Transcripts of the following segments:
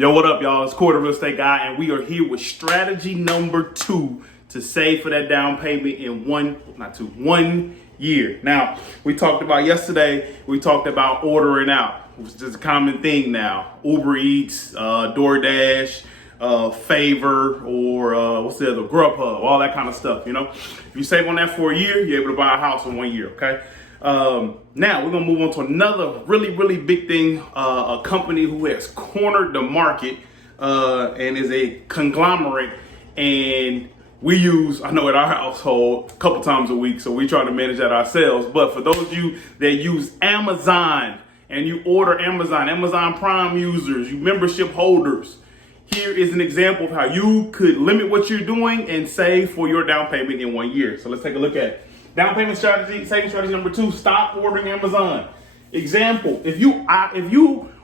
Yo, what up, y'all? It's Cory, the real estate guy, and we are here with strategy number 2 to save for that down payment in 1 year. Now, we talked about yesterday, we talked about ordering out, which is a common thing now. Uber Eats, DoorDash, Favor, or what's the other, Grubhub, all that kind of stuff, you know? If you save on that for a year, you're able to buy a house in 1 year, okay? Now we're gonna move on to another really big thing, a company who has cornered the market and is a conglomerate, and we use, I know at our household, a couple times a week, so we try to manage that ourselves. But for those of you that use Amazon and you order Amazon Prime users, you membership holders, here is an example of how you could limit what you're doing and save for your down payment in 1 year. So let's take a look at it. Down payment strategy, saving strategy number 2, stop ordering Amazon. Example, if you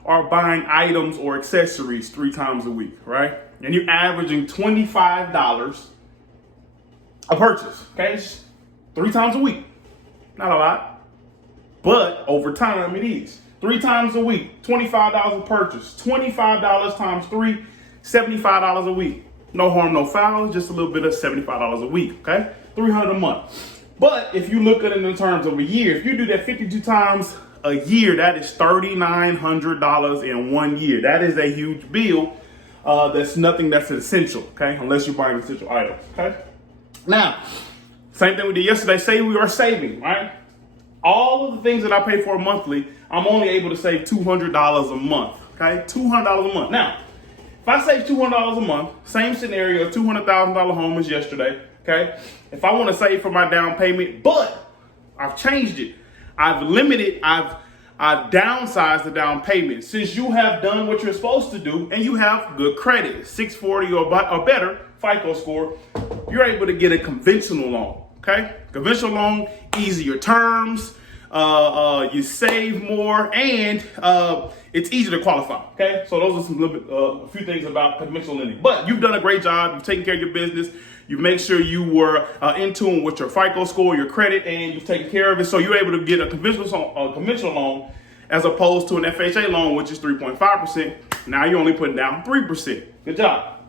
are buying items or accessories 3 times a week, right? And you're averaging $25 a purchase, okay? It's 3 times a week. Not a lot, but over time it is. 3 times a week, $25 a purchase. $25 times 3, $75 a week. No harm, no foul, just a little bit of $75 a week, okay? $300 a month. But if you look at it in terms of a year, if you do that 52 times a year, that is $3,900 in 1 year. That is a huge bill. That's nothing that's essential, okay? Unless you're buying essential items, okay? Now, same thing we did yesterday. Say we are saving, right? All of the things that I pay for monthly, I'm only able to save $200 a month, okay? $200 a month. Now, if I save $200 a month, same scenario, $200,000 home as yesterday, okay? If I want to save for my down payment, but I've changed it. I've limited, I've downsized the down payment. Since you have done what you're supposed to do and you have good credit, 640 or better FICO score, you're able to get a conventional loan, okay? Conventional loan, easier terms, you save more, and it's easier to qualify, okay? So those are a few things about conventional lending. But you've done a great job. You've taken care of your business. You make sure you were in tune with your FICO score, your credit, and you've taken care of it. So you're able to get a conventional loan as opposed to an FHA loan, which is 3.5%. Now you're only putting down 3%. Good job.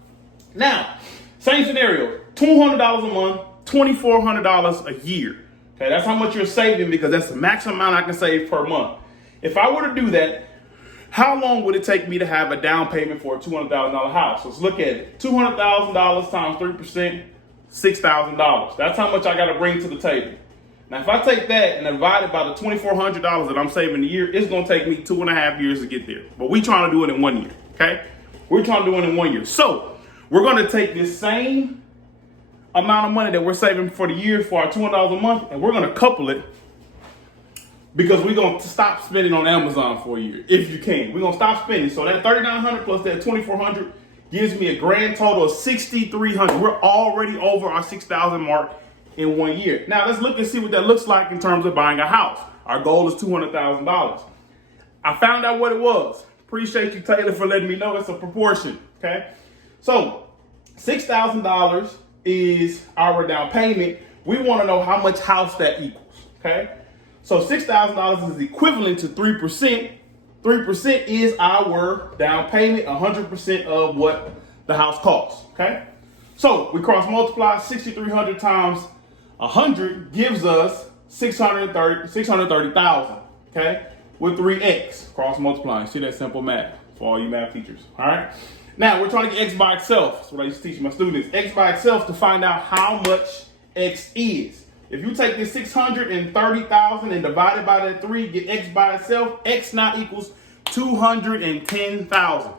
Now, same scenario, $200 a month, $2,400 a year. Okay, that's how much you're saving, because that's the maximum amount I can save per month. If I were to do that, how long would it take me to have a down payment for a $200,000 house? Let's look at it. $200,000 times 3%, $6,000. That's how much I got to bring to the table. Now, if I take that and divide it by the $2,400 that I'm saving a year, it's going to take me 2.5 years to get there. But we're trying to do it in 1 year, okay? We're trying to do it in 1 year. So we're going to take this same amount of money that we're saving for the year for our $200 a month, and we're going to couple it, because we're going to stop spending on Amazon for a year, if you can. We're going to stop spending. So that $3,900 plus that $2,400 gives me a grand total of $6,300. We're already over our $6,000 mark in 1 year. Now let's look and see what that looks like in terms of buying a house. Our goal is $200,000. I found out what it was. Appreciate you, Taylor, for letting me know. It's a proportion, okay? So $6,000 is our down payment. We want to know how much house that equals, okay? So $6,000 is equivalent to 3%. 3% is our down payment, 100% of what the house costs, okay? So we cross multiply 6,300 times 100 gives us 630,000, okay? With 3x, cross multiplying. See that simple math for all you math teachers, all right? Now we're trying to get x by itself. That's what I used to teach my students. X by itself to find out how much x is. If you take this 630,000 and divide it by that 3, get x by itself, x now equals 210,000.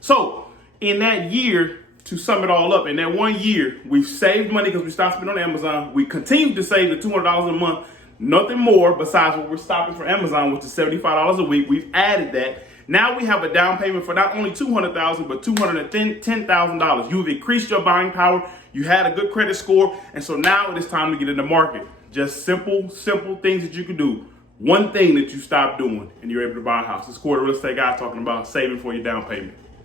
So in that year, to sum it all up, in that 1 year, we've saved money because we stopped spending on Amazon. We continue to save the $200 a month, nothing more besides what we're stopping for Amazon, which is $75 a week. We've added that. Now we have a down payment for not only $200,000, but $210,000. You've increased your buying power. You had a good credit score. And so now it is time to get in the market. Just simple things that you can do. One thing that you stop doing and you're able to buy a house. This is Cory, the real estate guy, talking about saving for your down payment.